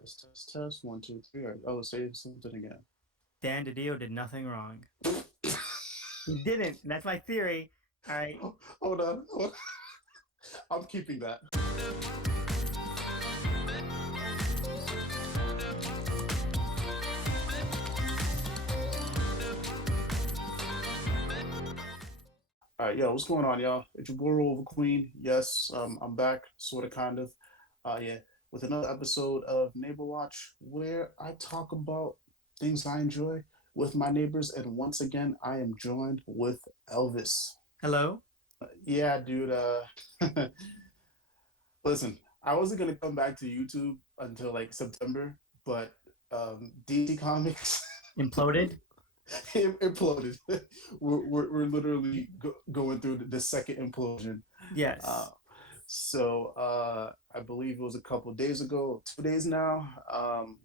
Test, test, test. One, two, three. All right. Oh, say something again. Dan Didio did nothing wrong. He didn't. And that's my theory. All right. Hold on. Hold on. I'm keeping that. All right, yo, what's going on, y'all? It's your boy Roliver Queen. Yes, I'm back, sort of, kind of. Yeah, with another episode of Neighbor Watch, where I talk about things I enjoy with my neighbors. And once again, I am joined with Elvis. Hello. Yeah, dude. Listen, I wasn't gonna come back to YouTube until like September, but DC Comics Imploded. imploded. We're literally going through the second implosion. Uh, Yes. so I believe it was a couple of days ago, 2 days now.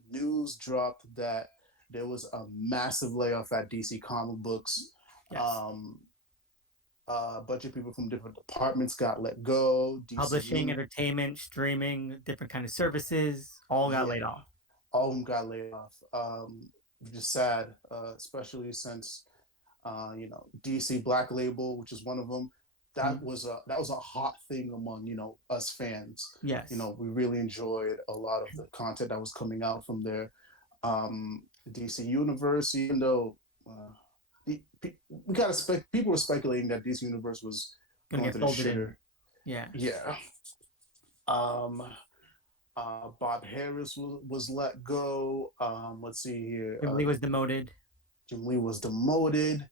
News dropped that there was a massive layoff at DC Comic Books. Yes. Um, a bunch of people from different departments got let go. DC Publishing, Uni, entertainment, streaming, different kind of services, all got laid yeah, off. all of them got laid off. Which is sad, especially since DC Black Label, which is one of them. Mhm. That was a hot thing among us fans. Yes. We really enjoyed a lot of the content that was coming out from their DC universe, even though. We got to people were speculating that DC Universe was Gonna going get through the folded in. shitter. Yeah. Yeah. Um, Bob Harris was let go. Let's see here. Jim Lee was demoted. Jim Lee was demoted,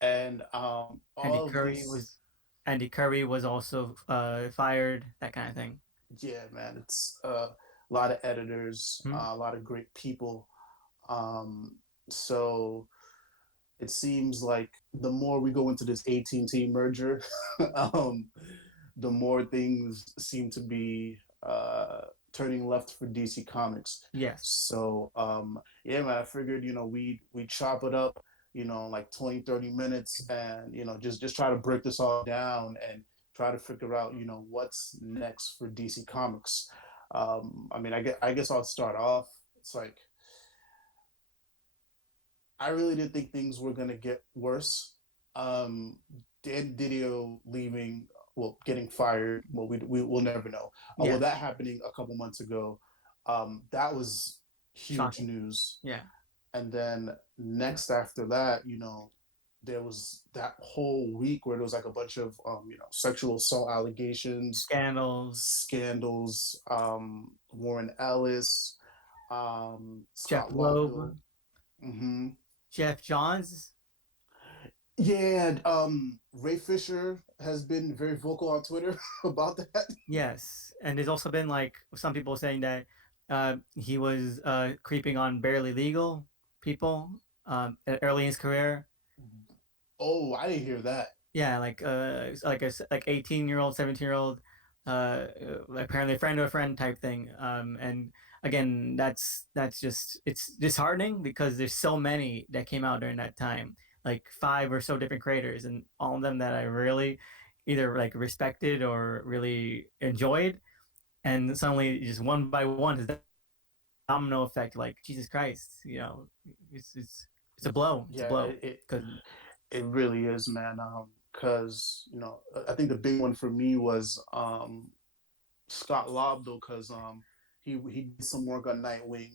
and Andy all of Curry this. was Andy Curry was also fired, that kind of thing. Yeah, man, it's a lot of editors, Hmm? a lot of great people. So it seems like the more we go into this AT&T merger, um, the more things seem to be turning left for DC Comics. Yes. So yeah, man, I figured we chop it up, like 20, 30 minutes, and just try to break this all down and try to figure out what's next for DC Comics. I mean, I guess I'll start off. It's like I really didn't think things were gonna get worse. Didio leaving, well, getting fired. Well, we will never know. Well, Yeah. that happening a couple months ago, that was huge Shocking. news. Yeah. And then next after that, there was that whole week where there was like a bunch of sexual assault allegations, Scandals. scandals. Warren Ellis, Jeff Scott Lobdell. Loeb. Hmm. Jeff Johns. Yeah, Ray Fisher has been very vocal on Twitter about that. Yes, and there's also been like some people saying that he was creeping on barely legal people early in his career. Oh, I didn't hear that. Yeah, like a 18-year-old, 17-year-old, apparently a friend of a friend type thing. And again, that's just it's disheartening because there's so many that came out during that time, like five or so different creators, and all of them that I really either like respected or really enjoyed. And suddenly just one by one is that domino effect, like Jesus Christ, it's a blow, it's a Yeah, blow because it really is, man. Because I think the big one for me was Scott Lobdell, because he did some work on Nightwing,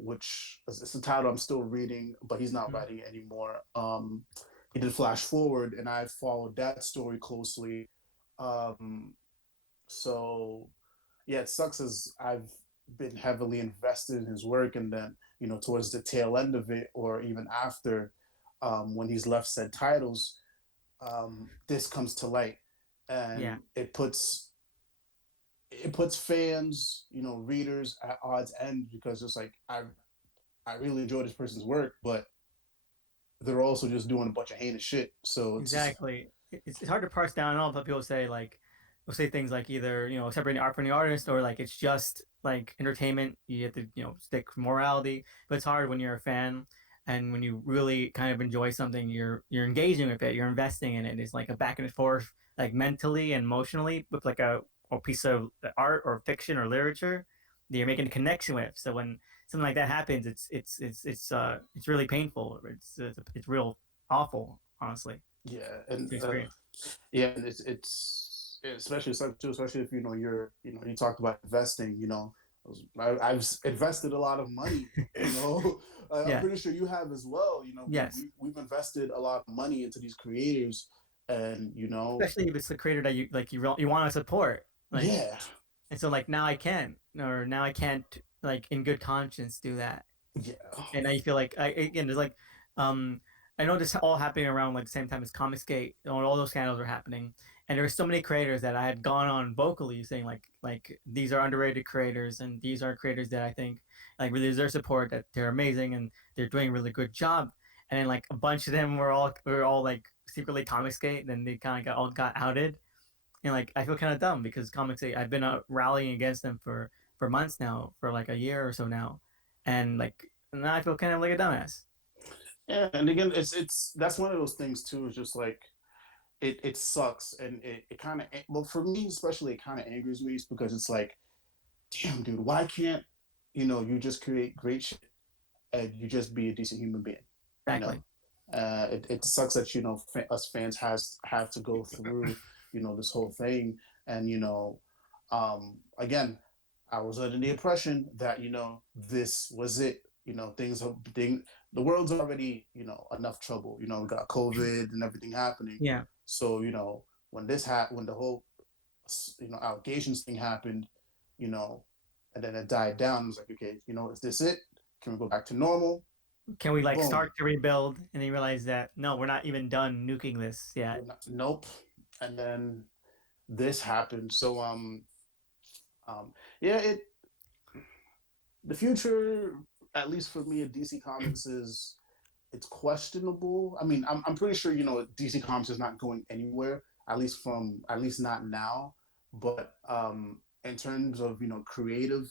which it's a title I'm still reading, but he's not writing it anymore. He did Flash Forward, and I followed that story closely. Um, so yeah, it sucks as I've been heavily invested in his work, and then towards the tail end of it, or even after, when he's left said titles, this comes to light, yeah. and it puts fans, readers at odds end, because it's like I really enjoy this person's work, but they're also just doing a bunch of heinous shit. So it's just Exactly. It's hard to parse down and all, but people say like will say things like either, separating art from the artist or like it's just like entertainment. You have to, stick with morality. But it's hard when you're a fan and when you really kind of enjoy something, you're engaging with it, you're investing in it. It's like a back and forth, like mentally and emotionally with like a piece of art or fiction or literature. that you're making a connection with. So when something like that happens, it's really painful. It's real awful, honestly, Yeah, and to experience. yeah, and it's especially too, especially if you talked about investing. I've invested a lot of money. I'm Yeah. pretty sure you have as well. Yes. We've invested a lot of money into these creators, and Especially if it's the creator that you want to support. Like, yeah, and so like now I can, or now I can't, like in good conscience do that. yeah, And I feel like there's like um I know this all happening around like the same time as Comicsgate, all those scandals were happening, and there were so many creators that I had gone on vocally saying like these are underrated creators, and these are creators that I think like really deserve support, that they're amazing and they're doing a really good job. And then like a bunch of them were all like secretly Comicsgate, and then they kind of got outed. And like I feel kind of dumb because Comicsgate, I've been rallying against them for months now, for like a year or so now, and like now I feel kind of like a dumbass. yeah. And again, it's that's one of those things too. Is just like it sucks, and it kind of well for me especially it kind of angers me because it's like, damn, dude, why can't you just create great shit and you just be a decent human being? You know, Exactly. it sucks that us fans has have to go through this whole thing, and again, I was under the impression that this was it. The world's already enough trouble. We got COVID and everything happening. Yeah. So when the whole allegations thing happened, you know, and then it died down. I was like, okay, is this it? Can we go back to normal? Can we like Boom. start to rebuild and then realize that no, we're not even done nuking this yet? We're not, nope. And then this happened. So yeah, the future, at least for me at DC Comics, is it's questionable. I mean, I'm pretty sure DC Comics is not going anywhere. At least not now. But in terms of creative,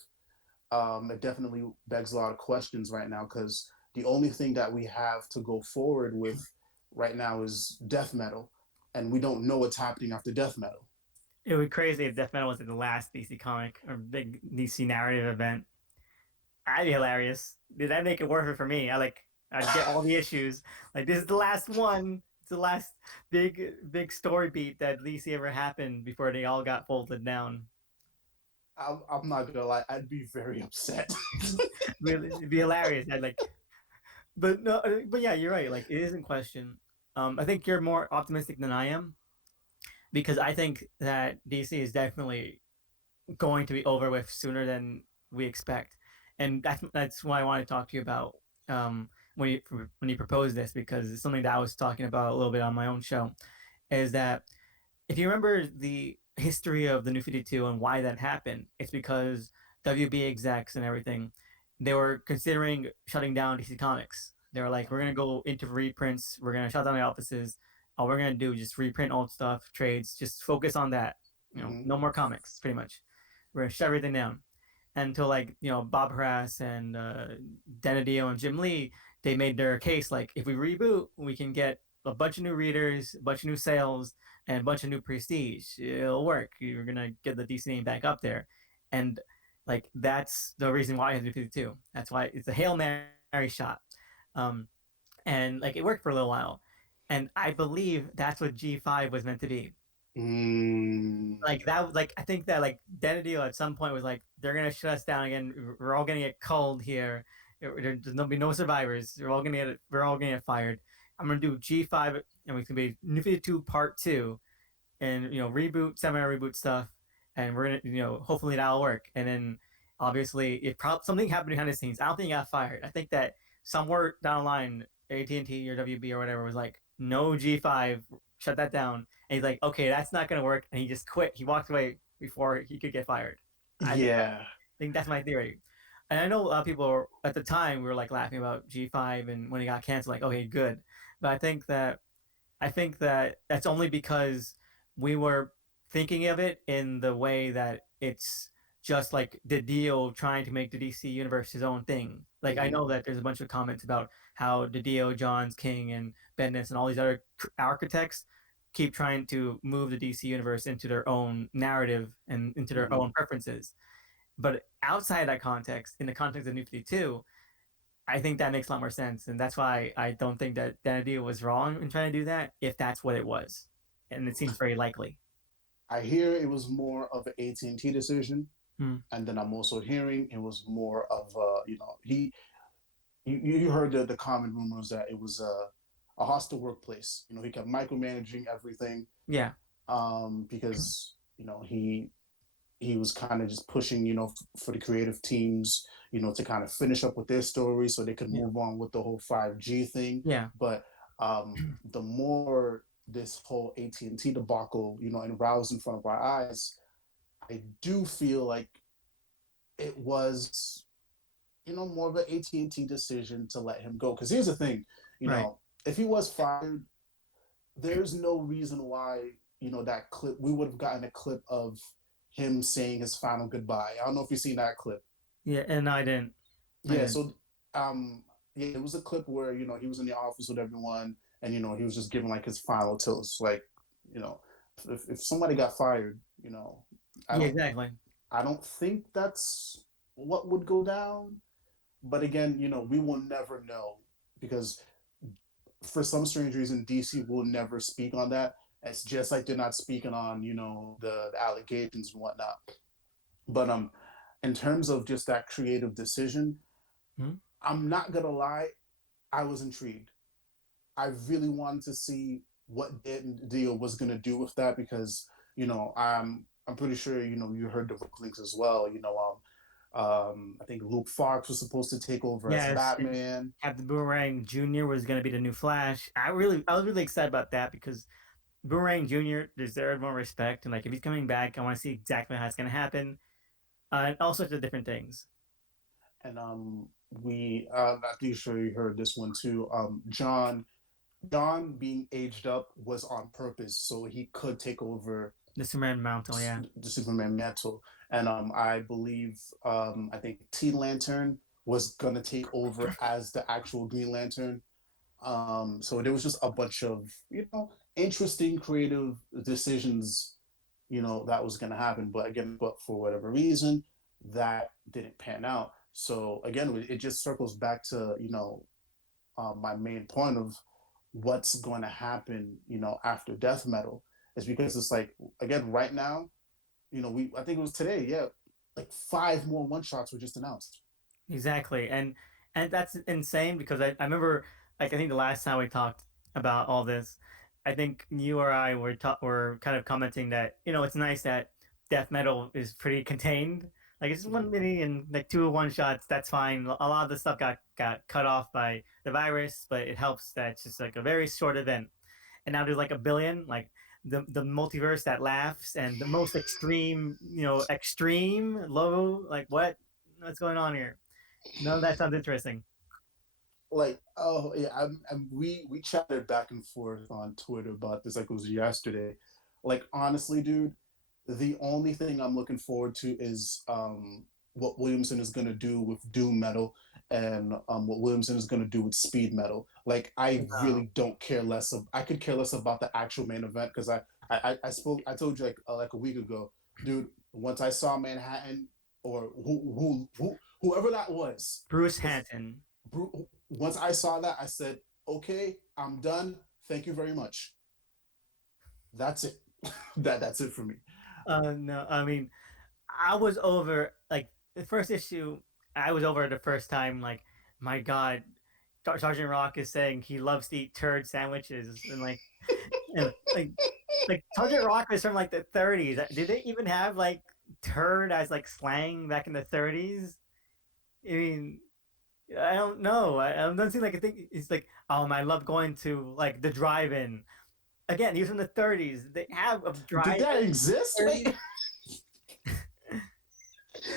it definitely begs a lot of questions right now because the only thing that we have to go forward with right now is death metal, and we don't know what's happening after death metal. It would be crazy if Death Metal was like the last DC comic or big DC narrative event. That'd be hilarious. Did that make it worth it for me? I'd get all the issues. Like this is the last one. It's the last big story beat that DC ever happened before they all got folded down. I'm not gonna lie, I'd be very upset. Really, it'd be hilarious. I'd like, but no, but yeah, you're right. Like it is in question. I think you're more optimistic than I am because I think that DC is definitely going to be over with sooner than we expect, and that's why I want to talk to you about when you proposed this, because it's something that I was talking about a little bit on my own show. Is that if you remember the history of the New 52 and why that happened, it's because WB execs and everything, they were considering shutting down DC Comics. They were like, we're gonna go into reprints, we're gonna shut down the offices. All we're gonna do is just reprint old stuff, trades, just focus on that. Mm-hmm. No more comics, pretty much. We're gonna shut everything down until like Bob Harass and Didio and Jim Lee, they made their case like if we reboot, we can get a bunch of new readers, a bunch of new sales, and a bunch of new prestige. It'll work. You're gonna get the DC name back up there, and like that's the reason why it's 52. That's why it's a hail mary shot, um, and like it worked for a little while, and I believe that's what G5 was meant to be. Mm. Like that was like I think that like Denadil at some point was like they're gonna shut us down again. We're all gonna get culled here. There's gonna be no survivors. We're all gonna get fired. I'm gonna do G5 and it's gonna be New 52 Part 2, and reboot semi reboot stuff, and we're gonna hopefully that'll work. And then obviously something happened behind the scenes. I don't think he got fired. I think that somewhere down the line AT&T or WB or whatever was like no G5, shut that down. And he's like, okay, that's not gonna work, and he just quit. He walked away before he could get fired. Yeah. I think that's my theory. And I know a lot of people at the time we were like laughing about G5 and when he got canceled, like, okay, good. But I think that that's only because we were thinking of it in the way that it's just like the deal trying to make the DC universe his own thing. Like I Mm-hmm. know that there's a bunch of comments about how the Dio, Johns, King, and Bendis and all these other architects keep trying to move the DC universe into their own narrative and into their Mm-hmm. own preferences. But outside that context, in the context of New 52, I think that makes a lot more sense, and that's why I don't think that Didio was wrong in trying to do that, if that's what it was, and it seems very likely. I hear it was more of an AT&T decision, Hmm. and then I'm also hearing it was more of you heard the common rumors that it was a hostile workplace. He kept micromanaging everything, Yeah, because he was kind of just pushing, for the creative teams, to kind of finish up with their story so they could yeah, move on with the whole 5G thing. yeah, But the more this whole AT&T debacle, enroused in front of our eyes, I do feel like it was, more of an AT&T decision to let him go. Because here's the thing, right. if he was fired, there's no reason why, that clip, we would have gotten a clip of him saying his final goodbye. I don't know if you've seen that clip. Yeah, and I didn't. I Yeah, didn't. so yeah, it was a clip where, he was in the office with everyone, and he was just giving like his final toast. Like, you know, if somebody got fired, I Yeah, don't exactly. I don't think that's what would go down. But again, we will never know, because for some strange reason, DC will never speak on that. It's just like they're not speaking on, the allegations and whatnot. But in terms of just that creative decision, Hmm? I'm not gonna lie, I was intrigued. I really wanted to see what Didio was gonna do with that, because I'm pretty sure you heard the Brooklyn's as well. I think Luke Fox was supposed to take over as Yes, and Batman. Captain Boomerang Jr. was going to be the new Flash. I was really excited about that because Boomerang Jr. deserved more respect, and like if he's coming back, I want to see exactly how it's going to happen, and all sorts of different things. And I'm not too sure you heard this one too. John being aged up was on purpose, so he could take over The Superman Mantle, yeah. the Superman mantle. And I believe, I think Teen Lantern was gonna take over as the actual Green Lantern. So there was just a bunch of interesting creative decisions, that was gonna happen. But again, but for whatever reason, that didn't pan out. So again, it just circles back to my main point of what's going to happen, after death metal, is because it's like, again, right now, we I think it was today, yeah, like five more one shots were just announced. Exactly, and that's insane because I remember like I think the last time we talked about all this, I think you or I were kind of commenting that it's nice that death metal is pretty contained. Like it's just Mm-hmm. one mini and like two one shots. That's fine. A lot of the stuff got cut off by the virus, but it helps that it's just like a very short event. And now there's like a billion, like the multiverse that laughs and the most extreme, extreme low. Like what's going on here? No, that sounds interesting. Like, oh yeah, we chatted back and forth on Twitter about this, like it was yesterday. Like, honestly, dude, the only thing I'm looking forward to is what Williamson is gonna do with doom metal, and what Williamson is gonna do with speed metal. Like, I Wow. really don't care less of I could care less about the actual main event, because I told you like a week ago, dude. Once I saw Manhattan, or whoever that was, Bruce if Hanton. once I saw that, I said, okay, I'm done. Thank you very much. That's it. That's it for me. No, I mean, I was over like the first issue. I was over the first time. Like, my God, Sergeant Rock is saying he loves to eat turd sandwiches, and and, like, like Sergeant Rock is from like the 30s. Did they even have like turd as like slang back in the 30s? I mean, I don't know. I don't see like I think it's like I love going to like the drive-in. Again, he was from the 30s. They have a Did that drive-in exist? Wait. 30s.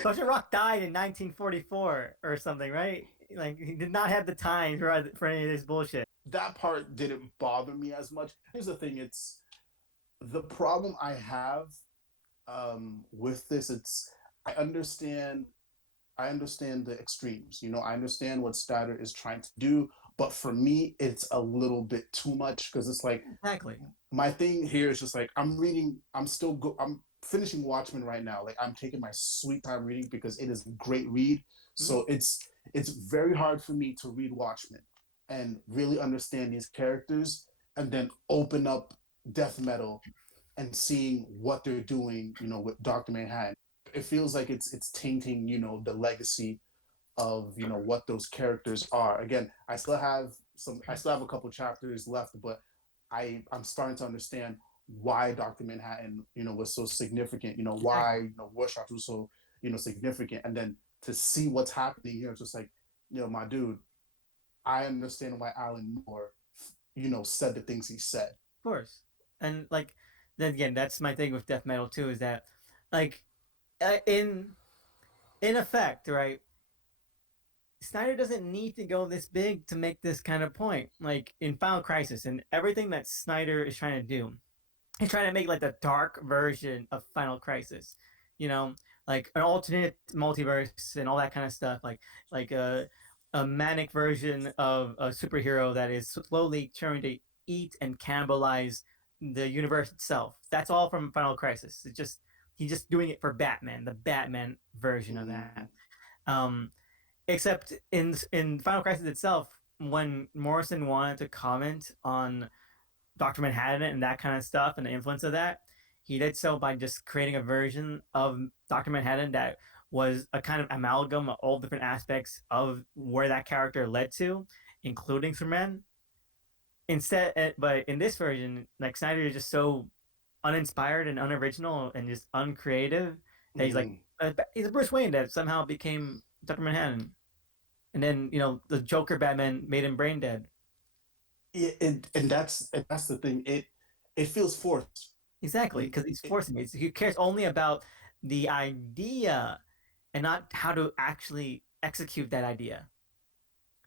Sergeant Rock died in 1944 or something, right? Like he did not have the time for any of this bullshit. That part didn't bother me as much. Here's the thing: it's the problem I have with this. I understand. I understand the extremes. I understand what Statter is trying to do, but for me, it's a little bit too much, because it's like Exactly. my thing here is just like I'm reading. I'm still go. I'm finishing Watchmen right now. Like I'm taking my sweet time reading because it is a great read. Mm, So it's very hard for me to read Watchmen and really understand these characters and then open up death metal and seeing what they're doing, with Dr. Manhattan. It feels like it's tainting, the legacy of what those characters are. Again, I still have a couple chapters left, but I'm starting to understand why Dr. Manhattan, was so significant, why, exactly. Rorschach was so, significant. And then to see what's happening here, it's just like, my dude, I understand why Alan Moore, said the things he said. Of course. And like then again, that's my thing with death metal too, is that like in effect, right? Snyder doesn't need to go this big to make this kind of point. Like in Final Crisis and everything that Snyder is trying to do, he's trying to make like the dark version of Final Crisis, you know, like an alternate multiverse and all that kind of stuff, like a manic version of a superhero that is slowly trying to eat and cannibalize the universe itself. That's all from Final Crisis. It's just he's just doing it for Batman, the Batman version of that. Mm, Um, except in Final Crisis itself, when Morrison wanted to comment on Dr. Manhattan and that kind of stuff and the influence of that, he did so by just creating a version of Dr. Manhattan that was a kind of amalgam of all different aspects of where that character led to, including Superman. But in this version, like Snyder is just so uninspired and unoriginal and just uncreative that mm. he's a Bruce Wayne that somehow became Dr. Manhattan, and then the Joker Batman made him brain dead. Yeah, and that's the thing. It feels forced. Exactly, You, because he's it, forcing it. He cares only about the idea and not how to actually execute that idea.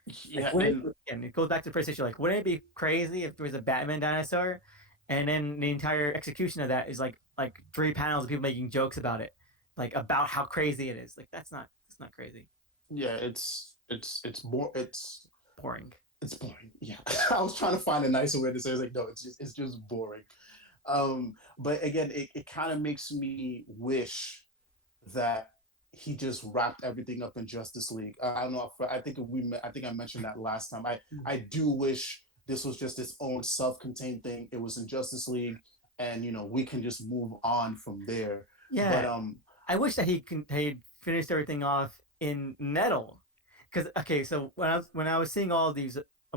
Like, yeah, wouldn't and again, it goes back to the first issue. Like, wouldn't it be crazy if there was a Batman dinosaur, and then the entire execution of that is like 3 panels of people making jokes about it, like about how crazy it is. Like, that's not crazy. yeah, it's more Boring. it's boring. Yeah, I was trying to find a nicer way to say it. It's like no, it's just boring. But again, it kind of makes me wish that he just wrapped everything up in Justice League. I don't know. I think I mentioned that last time. I do wish this was just its own self-contained thing. It was in Justice League, and we can just move on from there. But Yeah, I wish that he finished everything off in metal, because okay, so when I was seeing all these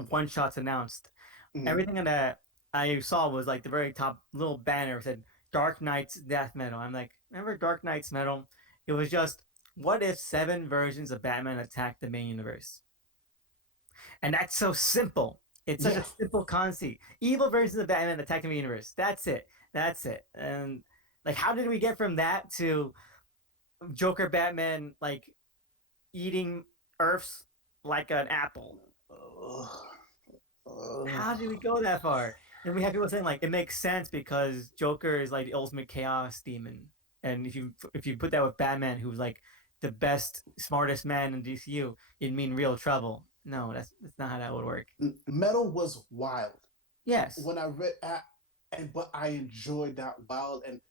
one shots announced, mm, everything that I saw was like the very top little banner said Dark Knight's Death Metal. I'm like, remember Dark Knight's Metal? It was just what if 7 versions of Batman attacked the main universe, and that's so simple. It's such a yeah, simple concept. Evil versions of Batman attacking the universe. That's it. That's it. And like, how did we get from that to Joker Batman like eating Earths like an apple? uh, uh, How did we go that far? And we have people saying like it makes sense because Joker is like the ultimate chaos demon, and if you put that with Batman, who's like the best, smartest man in DCU, it'd mean real trouble. No, that's not how that would work. Metal was wild Yes, when I read, but I enjoyed that wild, and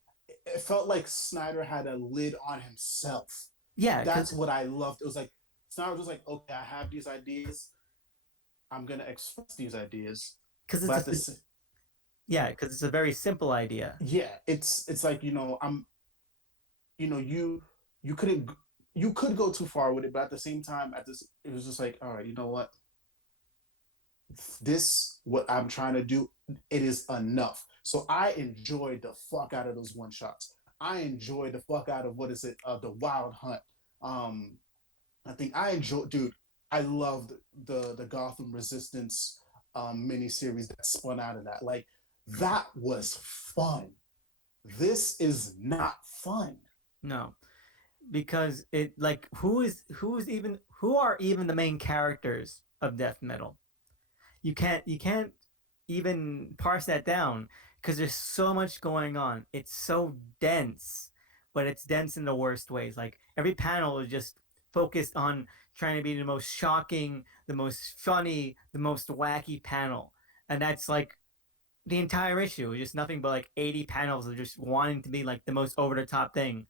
it felt like Snyder had a lid on himself. yeah, That's what I loved. It was like Snyder was like, okay, I have these ideas. I'm gonna express these ideas, because but it's at the same, because it's a very simple idea. yeah, it's like you couldn't you could go too far with it, but at the same time, it was just like, all right, you know what, this what I'm trying to do, it is enough. So I enjoyed the fuck out of those one shots. I enjoyed the fuck out of what is it, the Wild Hunt. Um, I think I enjoyed, dude. I loved the Gotham Resistance miniseries that spun out of that. Like that was fun. This is not fun. No, because it like who are even the main characters of death metal? You can't even parse that down because there's so much going on. It's so dense, but it's dense in the worst ways. Like every panel is just focused on trying to be the most shocking, the most funny, the most wacky panel. And that's like the entire issue is just nothing but like 80 panels of just wanting to be like the most over the top thing.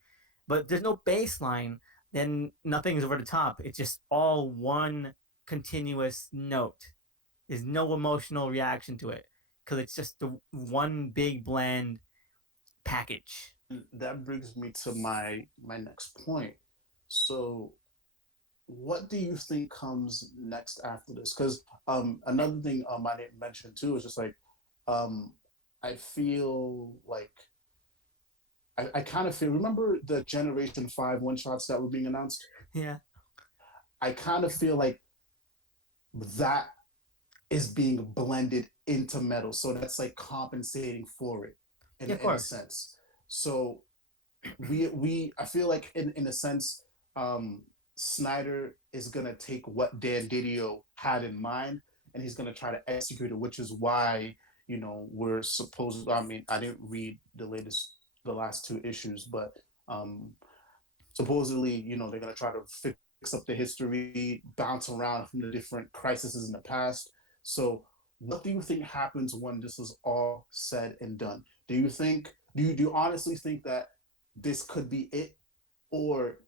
But there's no baseline, then nothing is over the top. It's just all one continuous note. There's no emotional reaction to it because it's just the one big bland package. That brings me to my next point. So, what do you think comes next after this? Because another thing I didn't mention too is just like um, I feel like I kind of feel. Remember the Generation Five one shots that were being announced? Yeah, I kind of feel like that is being blended into metal, so that's like compensating for it yeah, of in a course. sense. So we I feel like in a sense, um, Snyder is gonna take what Dan Didio had in mind and he's gonna try to execute it, which is why we're supposed. I mean, I didn't read the last two issues, but um, supposedly they're gonna try to fix up the history, bounce around from the different crises in the past. So, what do you think happens when this is all said and done? Do you honestly think that this could be it, or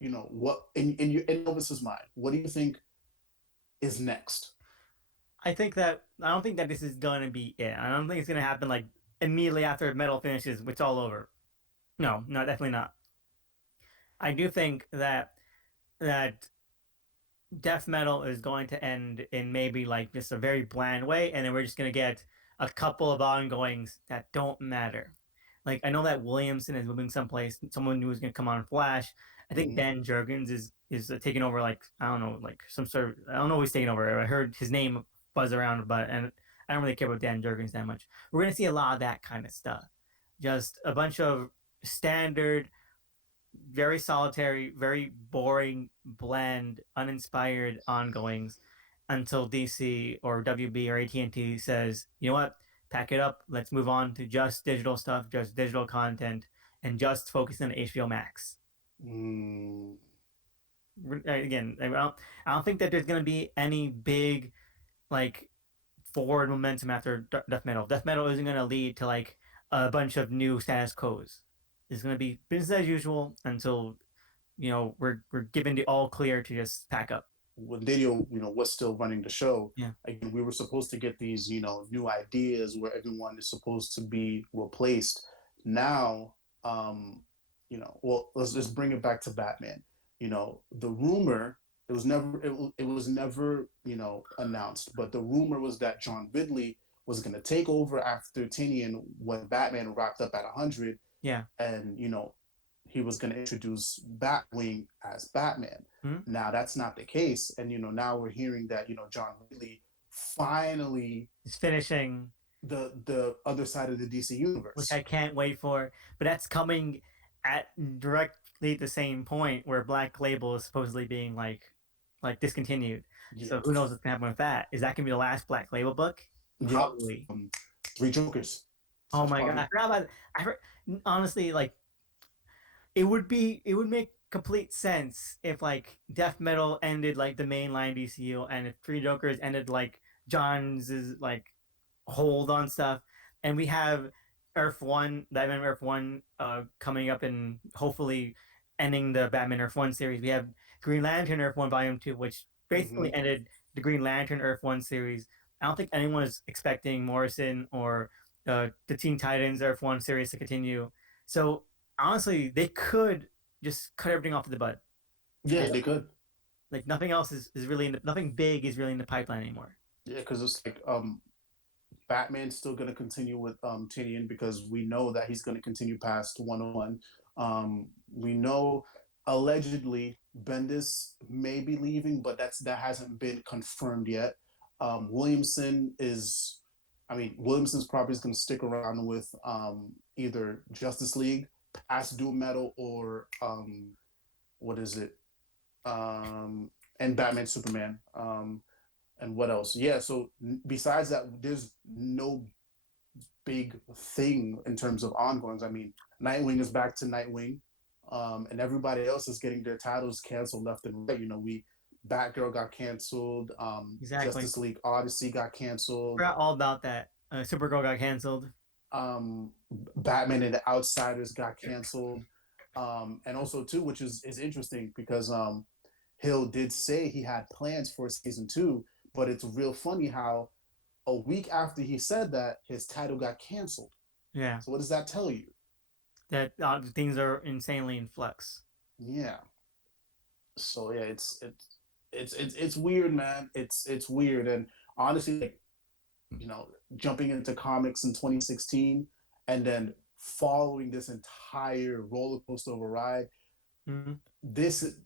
what in Elvis's mind? What do you think is next? I don't think that this is gonna be it. I don't think it's gonna happen like immediately after metal finishes, it's all over. No, no, definitely not. I do think that death metal is going to end in maybe like just a very bland way, and then we're just gonna get a couple of ongoings that don't matter. Like I know that Williamson is moving someplace. Someone new is gonna come on Flash. I think Mm-hmm. Dan Jurgens is taking over. Like I don't know, like some sort of I don't know who's taking over. I heard his name buzz around, but and I don't really care about Dan Jurgens that much. We're gonna see a lot of that kind of stuff. Just a bunch of standard very solitary, very boring, bland, uninspired ongoings until DC or WB or AT&T says, you know what, pack it up. Let's move on to just digital stuff, just digital content, and just focus on HBO Max. Mm, Again, I don't think that there's gonna be any big like forward momentum after death metal. Death metal isn't gonna lead to like a bunch of new status quos. It's gonna be business as usual until we're given the all clear to just pack up. when Didio, was still running the show, Yeah. again, we were supposed to get these, new ideas where everyone is supposed to be replaced. Now, well, let's just bring it back to Batman. The rumor it was never announced, but the rumor was that John Ridley was going to take over after Tinian when Batman wrapped up at 100, Yeah. and he was going to introduce Batwing as Batman. Hmm? Now that's not the case, and now we're hearing that John Ridley finally It's finishing, the other side of the DC which I universe. can't wait for. But that's coming at directly the same point where Black Label is supposedly being like discontinued. Yeah, So who knows what's gonna happen with that? Is that gonna be the last Black Label book? yep. Probably. Three Jokers. Oh That's my god, I probably forgot about it. I heard, honestly like it would make complete sense if like death metal ended like the mainline DCU and if Three Jokers ended like John's like hold on stuff, and we have Batman Earth One, coming up and hopefully ending the Batman Earth One series. We have Green Lantern Earth One Volume Two, which mm-hmm. basically ended the Green Lantern Earth One series. I don't think anyone was expecting Morrison or the Teen Titans Earth One series to continue. So honestly, they could just cut everything off to the bud. Yeah, They they could. like nothing else is really nothing big is really in the pipeline anymore. Yeah, because it's like Batman's still going to continue with Tinian because we know that he's going to continue past 101. We know allegedly Bendis may be leaving, but that hasn't been confirmed yet. Williamson is, I mean, Williamson's probably going to stick around with either Justice League, past Doom Metal, or what is it? And Batman Superman. And what else? Yeah. So besides that, there's no big thing in terms of ongoings. I mean, Nightwing is back to Nightwing, and everybody else is getting their titles canceled left and right. We Batgirl got canceled. Exactly. Justice League Odyssey got canceled. Forgot all about that. Supergirl got canceled. Batman and the Outsiders got canceled. And also too, which is interesting because Hill did say he had plans for season two, but it's real funny how a week after he said that, his title got canceled. Yeah, So what does that tell you? that things are insanely in flux. Yeah. So yeah, it's weird, man. It's weird, and honestly, like, you know, jumping into comics in 2016 and then following this entire roller coaster of a ride, Mm-hmm. this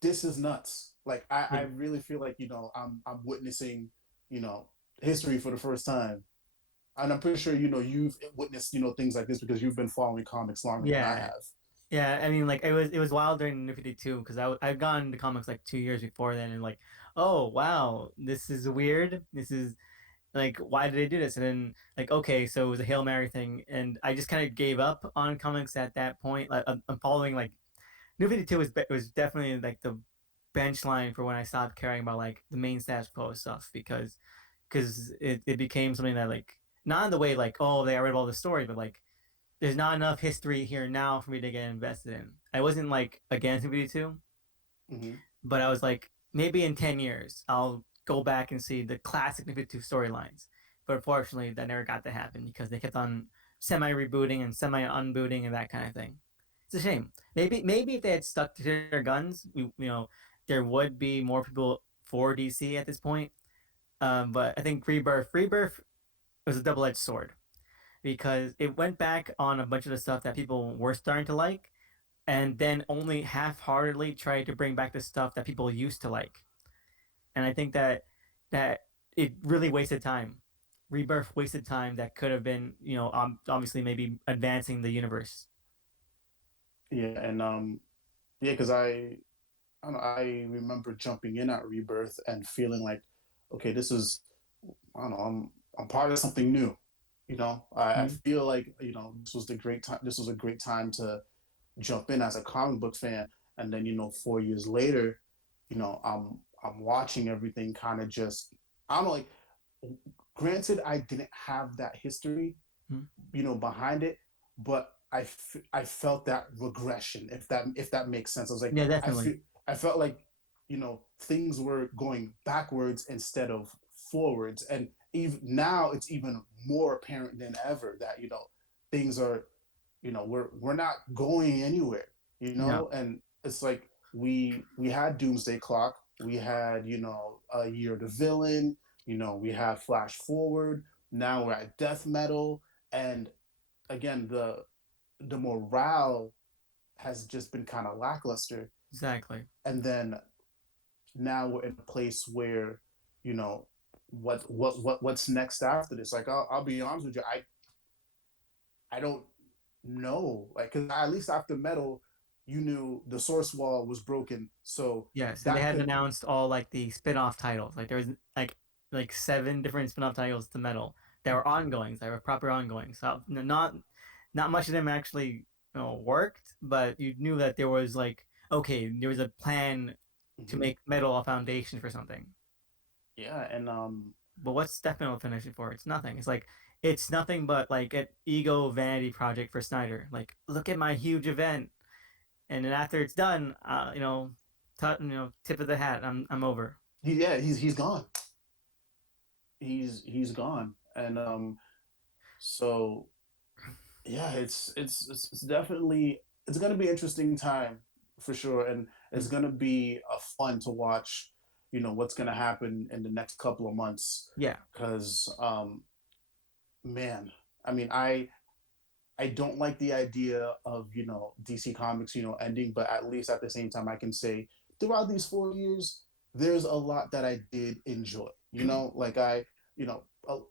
this is nuts. Like I Yeah. really feel like, you know, I'm witnessing, you know, history for the first time. And I'm pretty sure, you know, you've witnessed, you know, things like this because you've been following comics longer than I Yeah, have. yeah. I mean, like it was wild during New 52 because I'd gone into comics like 2 years before then, and like, oh wow, this is weird. This is like, why did they do this? And then like, okay, so it was a Hail Mary thing, and I just kind of gave up on comics at that point. Like I'm following like New 52 was definitely like the bench line for when I stopped caring about like the main status quo stuff because it became something that like not in the way like, oh, they got rid of all the story, but like there's not enough history here now for me to get invested in. I wasn't like against Didio 2, Mm-hmm. but I was like, maybe in 10 years, I'll go back and see the classic Didio 2 storylines. But unfortunately, that never got to happen because they kept on semi rebooting and semi unbooting and that kind of thing. It's a shame. Maybe if they had stuck to their guns, there would be more people for DC at this point. But I think Rebirth was a double edged sword because it went back on a bunch of the stuff that people were starting to like, and then only half-heartedly tried to bring back the stuff that people used to like. And I think that it really wasted time. Rebirth wasted time that could have been, obviously maybe advancing the universe. Yeah, and yeah, because I don't know, I remember jumping in at Rebirth and feeling like, okay, this is, I don't know, I'm part of something new. You know, I Mm-hmm. feel like, you know, this was the great time. This was a great time to jump in as a comic book fan. And then, you know, 4 years later, you know, I'm watching everything kind of just, I don't know, like, granted, I didn't have that history, you know, behind it, but I felt that regression, if that makes sense. I was like, Yeah, I feel definitely. I felt like, you know, things were going backwards instead of forwards, and even now it's even more apparent than ever that, you know, things are, you know, we're not going anywhere, you No, know, and it's like we had Doomsday Clock, we had, you know, a Year of the Villain, you know, we had Flash Forward, now we're at Death Metal, and again the morale has just been kind of lackluster, exactly. and then now we're in a place where, you know, what's next after this? Like I'll be honest with you, I don't know, like, because at least after Metal, you knew the source wall was broken, so Yes, and they that had could. announced all like the spin-off titles. Like there was like seven different spin-off titles to Metal. There were ongoings. There were proper ongoings. So not much of them actually worked, but you knew that there was like, okay, there was a plan to Mhm. make Metal a foundation for something. Yeah, and But what's Death Metal finishing for? It's nothing. It's nothing but like an ego vanity project for Snyder. Like, look at my huge event, and then after it's done, tip of the hat. I'm over. yeah, he's gone. He's gone, and so yeah, it's definitely, it's gonna be an interesting time for sure, and it's Mm. gonna be fun to watch. You know what's gonna happen in the next couple of months, Yeah, because man, I mean, I don't like the idea of, you know, DC Comics, you know, ending, but at least at the same time, I can say throughout these 4 years, there's a lot that I did enjoy. You know, like you know,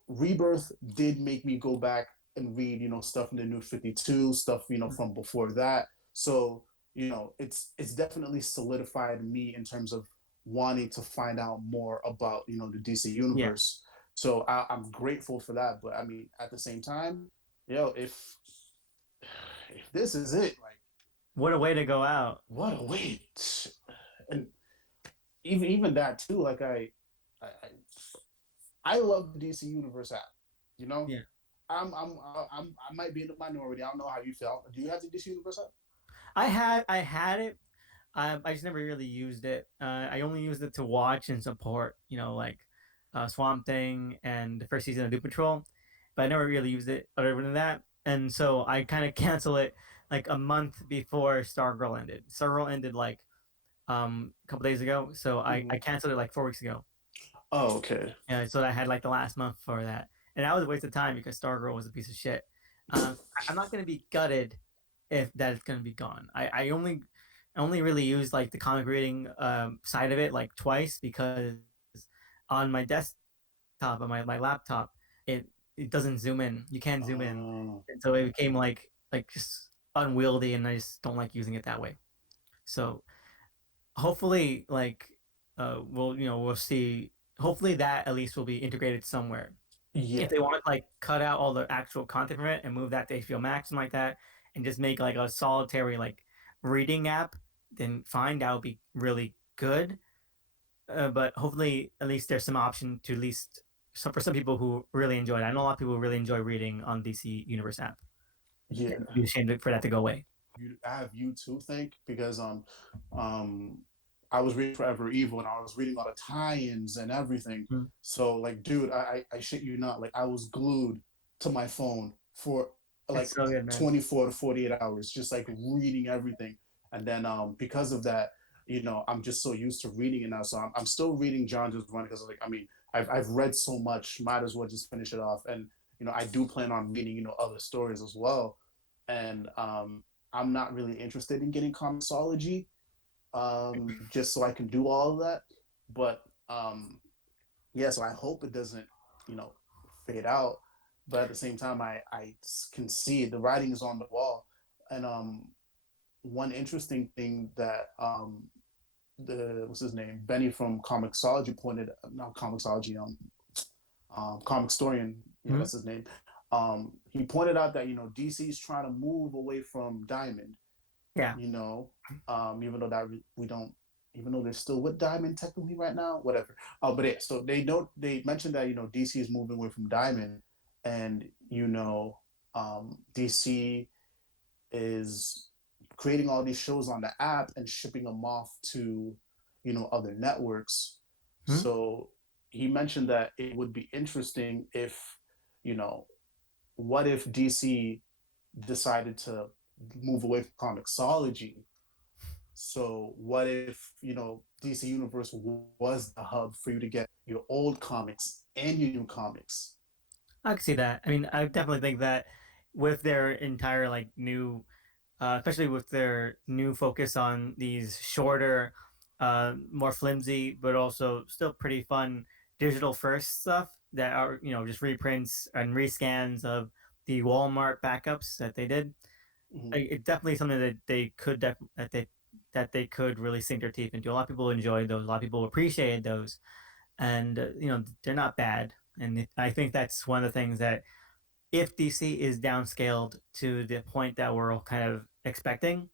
Rebirth did make me go back and read, you know, stuff in the New 52, stuff, you know, from before that. So, you know, it's definitely solidified me in terms of wanting to find out more about, you know, the DC yeah. universe. So I'm grateful for that. But I mean, at the same time, yo, if this is it, like, What a way to go out. what a wait. And even that too, like I love the DC Universe app. You know, Yeah. I might be in the minority. I don't know how you feel. Do you have the DC Universe app? I had it. I just never really used it. I only used it to watch and support, like Swamp Thing and the first season of Doom Patrol, but I never really used it other than that. And so I kind of cancel it like a month before Stargirl ended. Stargirl ended like a couple days ago, so I Mhm. canceled it like 4 weeks ago. Oh, okay. Yeah, so I had like the last month for that, and that was a waste of time because Stargirl was a piece of shit. I'm not gonna be gutted if that is gonna be gone. I only really used like the comic reading side of it like twice because on my desktop on my laptop it it doesn't zoom in. You can't zoom in, Oh, and so it became like just unwieldy, and I just don't like using it that way. So hopefully we'll see. Hopefully that at least will be integrated somewhere. yeah, If they want to like cut out all the actual content from it and move that to HBO Max and like that, and just make like a solitary like reading app, then fine, that would be really good. But hopefully at least there's some option to at least for some people who really enjoy it. I know a lot of people who really enjoy reading on DC Universe app. yeah. And it'd be a shame for that to go away. I have you too, think because um I was reading Forever Evil and I was reading all the tie-ins and everything. Mm. So like, dude, I shit you not, like I was glued to my phone for It's like so good, man. 24 to 48 hours, just like reading everything. And then because of that, I'm just so used to reading it now. So I'm still reading John just run because like I mean I've read so much, might as well just finish it off. And I do plan on reading other stories as well. And I'm not really interested in getting Comixology, just so I can do all of that. But yeah, so I hope it doesn't, you know, fade out. But at the same time, I can see the writing is on the wall. And one interesting thing that the what's his name, Benny from Comixology pointed, not Comixology, Comic Storian, yeah, Hmm. that's his name. He pointed out that DC is trying to move away from Diamond, Yeah. you know, even though that we don't, even though they're still with Diamond technically right now, whatever. But yeah, so they mentioned that DC is moving away from Diamond, and DC is creating all these shows on the app and shipping them off to other networks. Hmm? So he mentioned that it would be interesting if you know what if DC decided to move away from Comixology. So what if DC Universe was the hub for you to get your old comics and your new comics? I can see that. I mean, I definitely think that with their entire like new, especially with their new focus on these shorter, more flimsy, but also still pretty fun digital first stuff that are just reprints and rescans of the Walmart backups that they did. Mm-hmm. Like, it's definitely something that they could really sink their teeth into. A lot of people enjoyed those. A lot of people appreciated those, and they're not bad. And I think that's one of the things that if DC is downscaled to the point that we're all kind of expecting,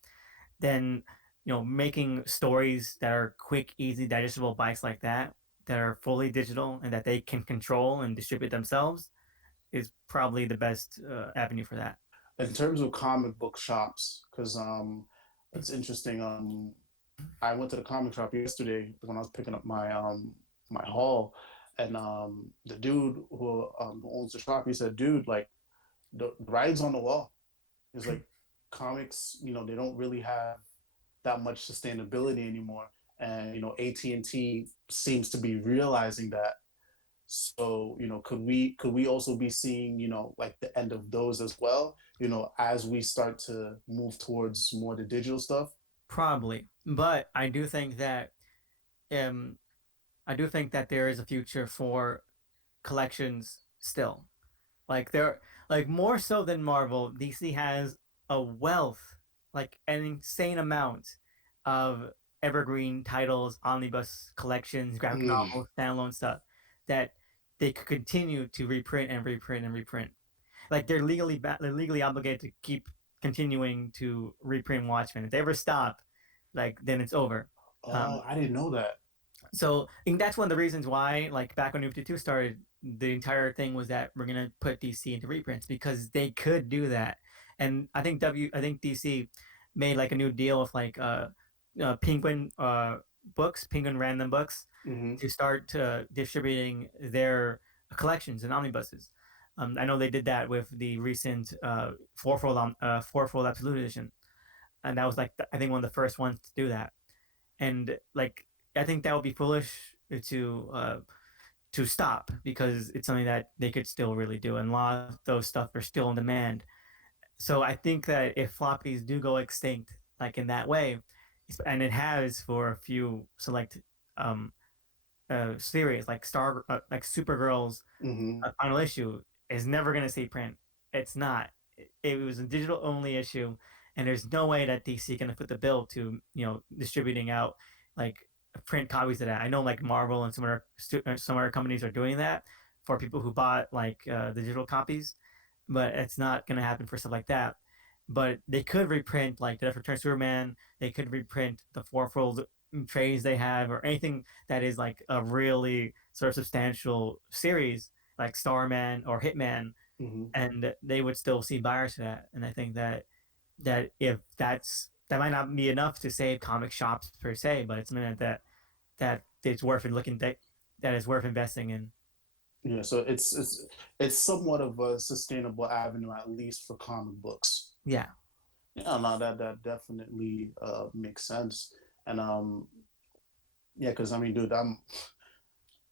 then making stories that are quick, easy, digestible bites like that are fully digital and that they can control and distribute themselves is probably the best avenue for that. In terms of comic book shops, because it's interesting. I went to the comic shop yesterday when I was picking up my haul, and the dude who owns the shop, he said, "Dude, like the writing's on the wall. It's like comics, they don't really have that much sustainability anymore, and AT&T seems to be realizing that. So could we also be seeing like the end of those as well? As we start to move towards more the digital stuff. Probably, but um, I do think that there is a future for collections still. Like there, like more so than Marvel, DC has a wealth, like an insane amount of evergreen titles, omnibus collections, graphic Mm. novels, standalone stuff that they could continue to reprint and reprint and reprint. Like they're legally obligated to keep continuing to reprint Watchmen. If they ever stop, like then it's over. Um, Oh, I didn't know that. So I think that's one of the reasons why, like back when New 52 started, the entire thing was that we're gonna put DC into reprints because they could do that. And I think DC made like a new deal with like Penguin books, Penguin Random Books, Hmm. to start distributing their collections and omnibuses. I know they did that with the recent fourfold Absolute Edition, and that was like I think one of the first ones to do that. And like I think that would be foolish to uh, to stop because it's something that they could still really do, and a lot of those stuff are still in demand. So I think that if floppies do go extinct, like in that way, and it has for a few select um, series like Supergirl's Hmm. final issue is never going to see print. It's not. It was a digital only issue, and there's no way that DC can foot the bill to distributing out like print copies of that. I know like Marvel and some other companies are doing that for people who bought like digital copies, but it's not going to happen for stuff like that. But they could reprint like the Death Return Superman. They could reprint the fourfold trades they have, or anything that is like a really sort of substantial series like Starman or Hitman, Hmm. and they would still see buyers for that. And I think that if that might not be enough to save comic shops per se, but it's something that it's worth looking that is worth investing in. Yeah, so it's somewhat of a sustainable avenue, at least for comic books. Yeah. Yeah, no, that definitely makes sense. And yeah, because I mean, dude,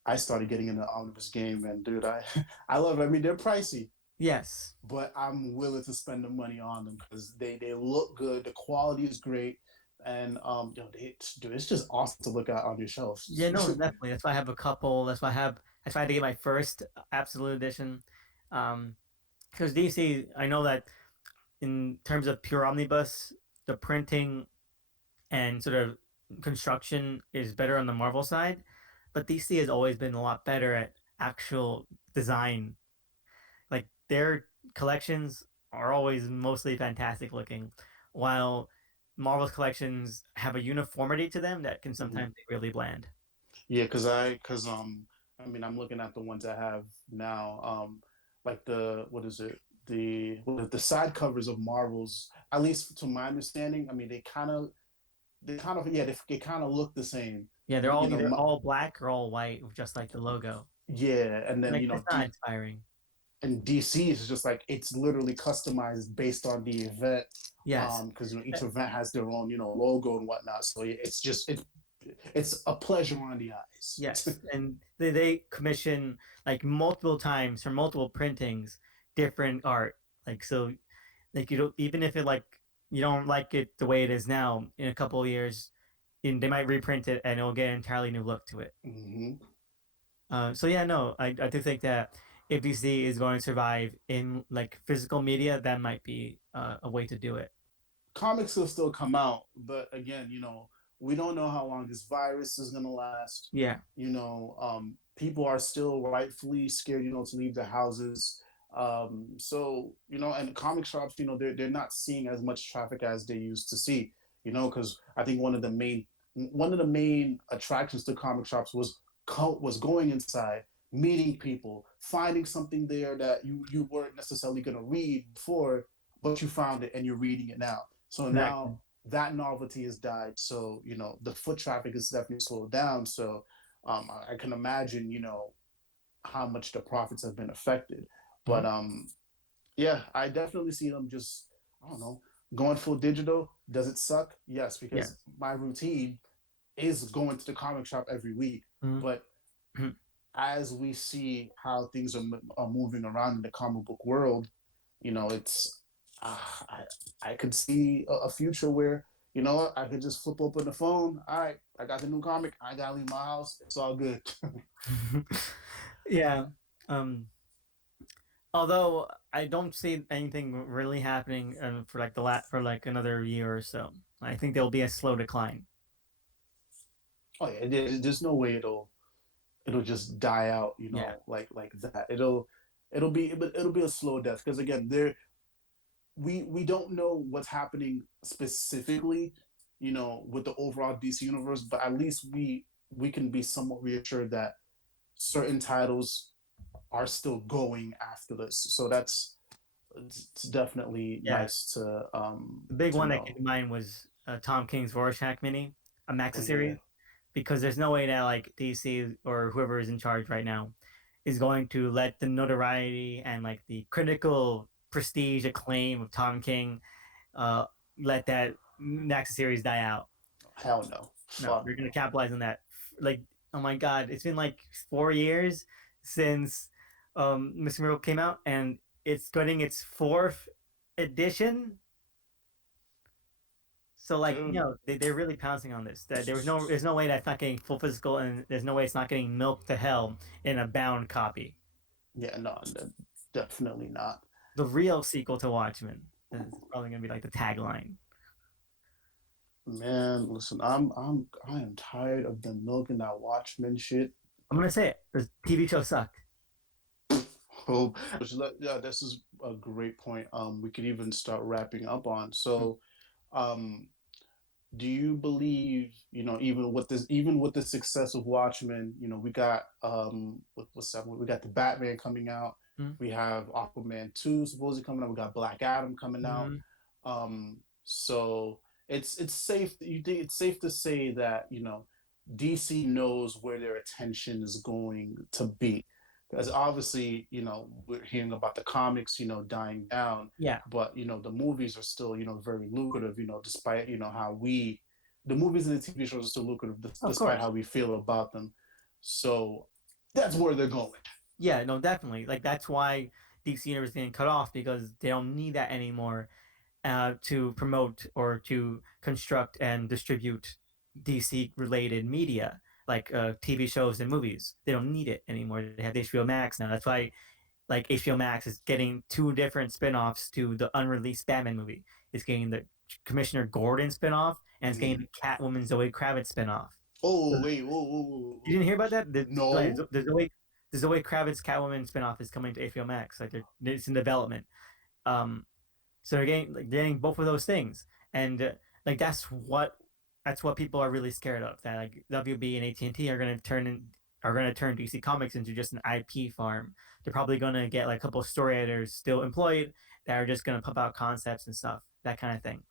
I started getting into the omnibus game, and dude, I love it. I mean, they're pricey, Yes. but I'm willing to spend the money on them because they look good, the quality is great, and dude, it's just awesome to look at on your Yeah, shelves. no, definitely. That's why I have a couple. That's why I had to get my first Absolute Edition. Um, because DC, I know that in terms of pure omnibus, the printing and sort of construction is better on the Marvel side, but DC has always been a lot better at actual design. Like their collections are always mostly fantastic looking, while Marvel's collections have a uniformity to them that can Mhm. sometimes be really bland. Yeah, I mean, I'm looking at the ones I have now. Like the what is it? The side covers of Marvels, at least to my understanding. I mean, they kind of look the same. Yeah, they're You all know, either all black or all white with just like the logo. yeah, and then Like it's not inspiring. and DC is just like it's literally customized based on the event, Yes. because each event has their own logo and whatnot. So it's just it's a pleasure on the eyes. Yes, and they commission like multiple times for multiple printings, different art. Like so, like you don't even if it like you don't like it the way it is now in a couple of years, they might reprint it and it'll get an entirely new look to it. Hmm. So yeah, no, I do think that if VC is going to survive in like physical media, that might be a way to do it. Comics will still come out, but again, we don't know how long this virus is gonna last. Yeah, People are still rightfully scared, to leave their houses. So and comic shops, they're not seeing as much traffic as they used to see. Because I think one of the main attractions to comic shops was going inside, meeting people, finding something there that you weren't necessarily gonna read before, but you found it and you're reading it now. So now exactly. that novelty has died. So the foot traffic is definitely slowed down. So I can imagine how much the profits have been affected. But Mhm. yeah, I definitely see them just I don't know going full digital. Does it suck? Yes, because Yes. my routine is going to the comic shop every week. Mhm. But as we see how things are moving around in the comic book world, it's I could see a future where I could just flip open the phone. All right, I got the new comic. I gotta leave my house. It's all good. Yeah. Um, Although I don't see anything really happening for like for like another year or so. I think there'll be a slow decline. Oh yeah, there's no way it'll just die out. Yeah. Like that. It'll be a slow death because again we don't know what's happening specifically, with the overall DC universe, but at least we can be somewhat reassured that certain titles are still going after this. So it's definitely Yeah, nice the big to one that came know. to mind was Tom King's Rorschach mini, a Oh Maxi yeah, series, because there's no way that like DC or whoever is in charge right now is going to let the notoriety and like the critical prestige acclaim of Tom King uh let that Maxi series die out. hell no, No, fuck they're gonna no. capitalize on that. Like, oh my god, it's been like 4 years since Mr. Miracle came out, and it's getting its fourth edition. So like, Dude, they're really pouncing on this. That there's no way that's not getting full physical, and there's no way it's not getting milked to hell in a bound copy. yeah, no, definitely not. The real sequel to Watchmen is probably gonna be like the tagline. Man, listen, I am tired of the milking that Watchmen shit. I'm gonna say it. The TV show sucked. Oh, yeah, this is a great point. We could even start wrapping up on. So, um, do you believe, even with the success of Watchmen, we got what's that one? We got the Batman coming out. Mm-hmm. We have Aquaman 2 supposedly coming out. We got Black Adam coming out. Mm-hmm. So it's safe. You think it's safe to say that DC knows where their attention is going to be, because obviously we're hearing about the comics dying down, Yeah, but the movies are still very lucrative. Despite how the movies and the TV shows are still lucrative of despite how course. we feel about them. So that's where they're going. Yeah, no, definitely. Like that's why DC Universe is getting cut off because they don't need that anymore to promote or to construct and distribute DC related media like TV shows and movies. They don't need it anymore. They have HBO Max now. That's why like HBO Max is getting two different spin-offs to the unreleased Batman movie. It's getting the Commissioner Gordon spin-off and it's getting Mm. the Catwoman Zoe Kravitz spin-off. So Oh wait, whoa, whoa, whoa, you whoa. didn't hear about that? No. The Zoe Kravitz Catwoman spinoff is coming to HBO Max. Like it's in development. Um, so they're getting both of those things, and like that's what people are really scared of. That like WB and AT&T are gonna turn DC Comics into just an IP farm. They're probably gonna get like a couple of story editors still employed that are just gonna pump out concepts and stuff, that kind of thing.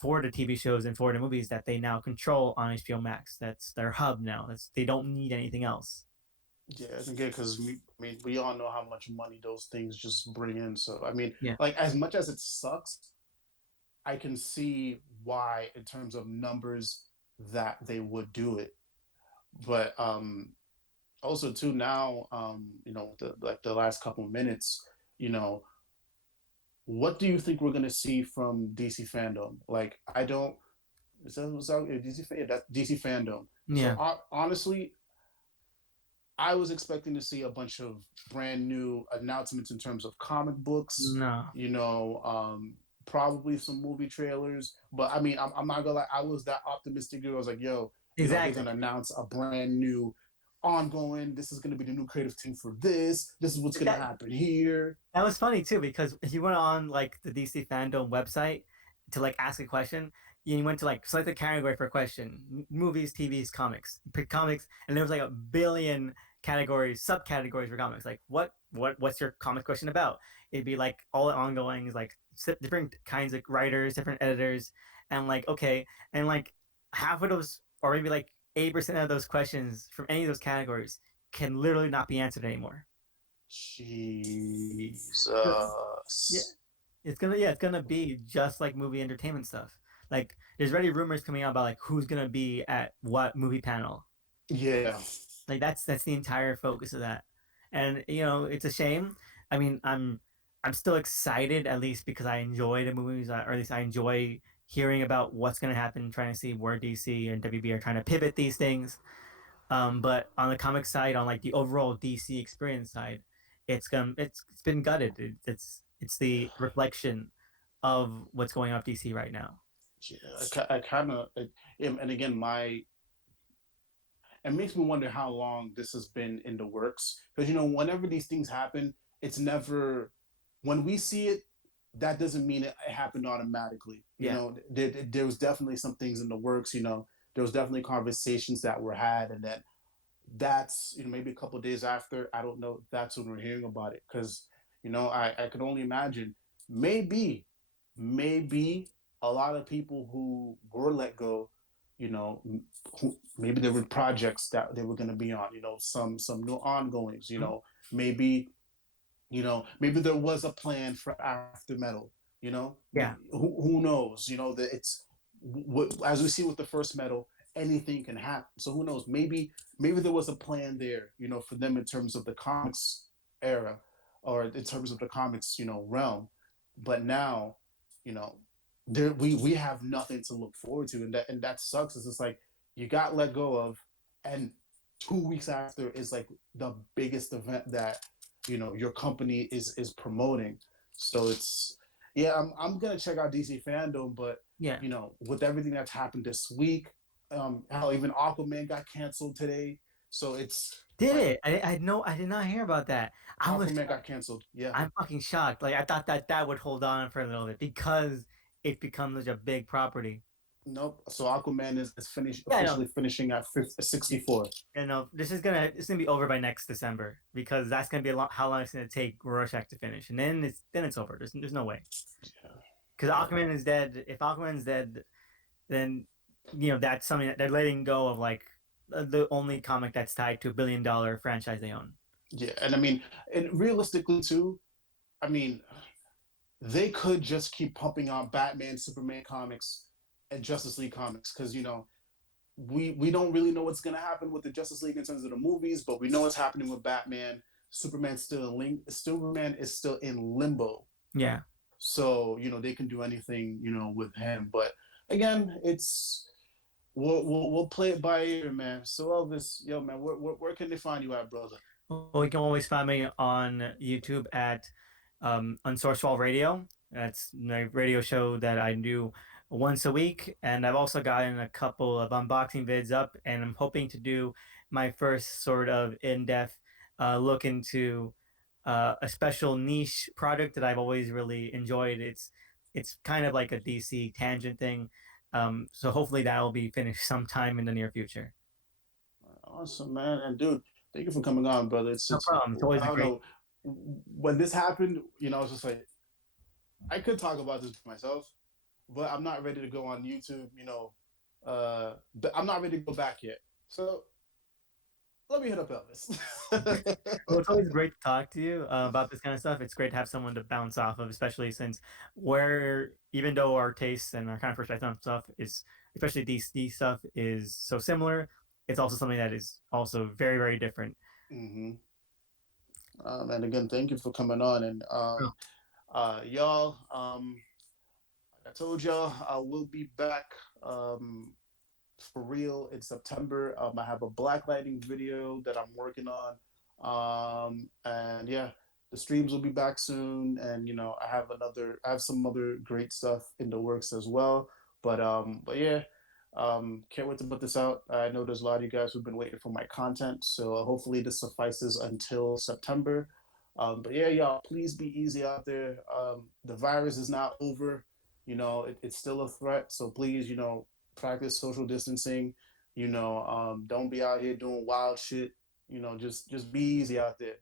For the TV shows and for the movies that they now control on HBO Max. That's their hub now. They don't need anything else. Yeah, again, because we all know how much money those things just bring in. So I mean, Yeah. like as much as it sucks, I can see why in terms of numbers that they would do it. But also too now, the last couple of minutes, you know, what do you think we're gonna see from DC fandom? Like I don't. DC? Yeah, that's DC fandom. So Yeah. honestly, I was expecting to see a bunch of brand new announcements in terms of comic books, No. you know, probably some movie trailers. But I mean, I'm not gonna lie, I was that optimistic. I was like, yo, they're Exactly. gonna announce a brand new ongoing. This is gonna be the new creative team for this. This is what's gonna That happen here. that was funny too because he went on like the DC fandom website to like ask a question. You went to like select a category for a question: movies, TVs, comics. You pick comics, and there was like a billion categories, subcategories for comics. Like what's your comic question about? It'd be like all the ongoing is like different kinds of writers, different editors, and like okay, and like half of those, or maybe like 80% of those questions from any of those categories can literally not be answered anymore. So, yeah, Jesus. it's gonna be just like movie entertainment stuff. Like there's already rumors coming out about like who's gonna be at what movie panel. Yeah. Like that's the entire focus of that. And it's a shame. I mean, I'm still excited at least because I enjoy the movies, or at least I enjoy hearing about what's gonna happen, trying to see where DC and WB are trying to pivot these things. But on the comic side, on like the overall DC experience side, it's been gutted. It's the reflection of what's going on with DC right now. Yeah, I kind of, and again, it makes me wonder how long this has been in the works. Because whenever these things happen, it's never when we see it. That doesn't mean it happened automatically. Yeah. There was definitely some things in the works. there was definitely conversations that were had, and then that's maybe a couple of days after, I don't know, that's when we're hearing about it. Because I could only imagine, maybe maybe a lot of people who were let go, you know maybe there were projects that they were going to be on, some new ongoings, Mhm. maybe maybe there was a plan for after metal, Yeah. who knows, that it's as we see with the first metal, anything can happen. So who knows, maybe there was a plan there, for them in terms of the comics era, or in terms of the comics, realm. But now, you know there we have nothing to look forward to, and that sucks. It's just like you got let go of, and 2 weeks after is like the biggest event that your company is promoting. So it's, yeah, I'm gonna check out DC fandom, but Yeah. with everything that's happened this week, hell, even Aquaman got canceled today. So it's Did like it? I did not hear about that. I was Aquaman got canceled. Yeah. I'm fucking shocked. Like I thought that that would hold on for a little bit because it becomes such a big property. Nope. So Aquaman is finished, Yeah, no, officially finishing at 64. you know, this is gonna be over by next December because that's gonna be a lot how long it's gonna take Rorschach to finish, and then it's over. There's no way Yeah. because Yeah. Aquaman is dead. If Aquaman's dead, then that's something that they're letting go of, like the only comic that's tied to $1 billion franchise they own. Yeah. And I mean, and realistically too, I mean, they could just keep pumping out Batman, Superman comics, and Justice League comics, because we don't really know what's gonna happen with the Justice League in terms of the movies, but we know what's happening with Batman. Superman is still in limbo, Yeah, so they can do anything with him. But again, it's we'll play it by ear, man. So Elvis, yo, man, where can they find you at, brother? well, you can always find me on YouTube at Unsourcewall Radio. That's my radio show that I do once a week, and I've also gotten a couple of unboxing vids up, and I'm hoping to do my first sort of in-depth look into a special niche product that I've always really enjoyed. It's kind of like a DC tangent thing, so hopefully that will be finished sometime in the near future. Awesome, man. And dude, thank you for coming on, brother. No problem. It's always I a don't great. know, when this happened, I was just like, I could talk about this myself, but I'm not ready to go on YouTube. But I'm not ready to go back yet. So let me hit up Elvis. Well, it's always great to talk to you about this kind of stuff. It's great to have someone to bounce off of, especially since even though our tastes and our kind of perspective on stuff is, especially DC stuff, is so similar, it's also something that is also very, very different. hmm And again, thank you for coming on. And Oh, y'all, I told y'all I will be back. Um, for real in September. I have a Black Lightning video that I'm working on. And yeah, the streams will be back soon. And I have some other great stuff in the works as well. But yeah, can't wait to put this out. I know there's a lot of you guys who've been waiting for my content, so hopefully this suffices until September. But yeah, y'all, please be easy out there. The virus is not over. It's still a threat, so please, practice social distancing. Don't be out here doing wild shit. Just be easy out there,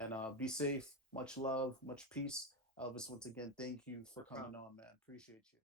and be safe. Much love, much peace. Elvis, once again, thank you for no problem. coming on, man. Appreciate you.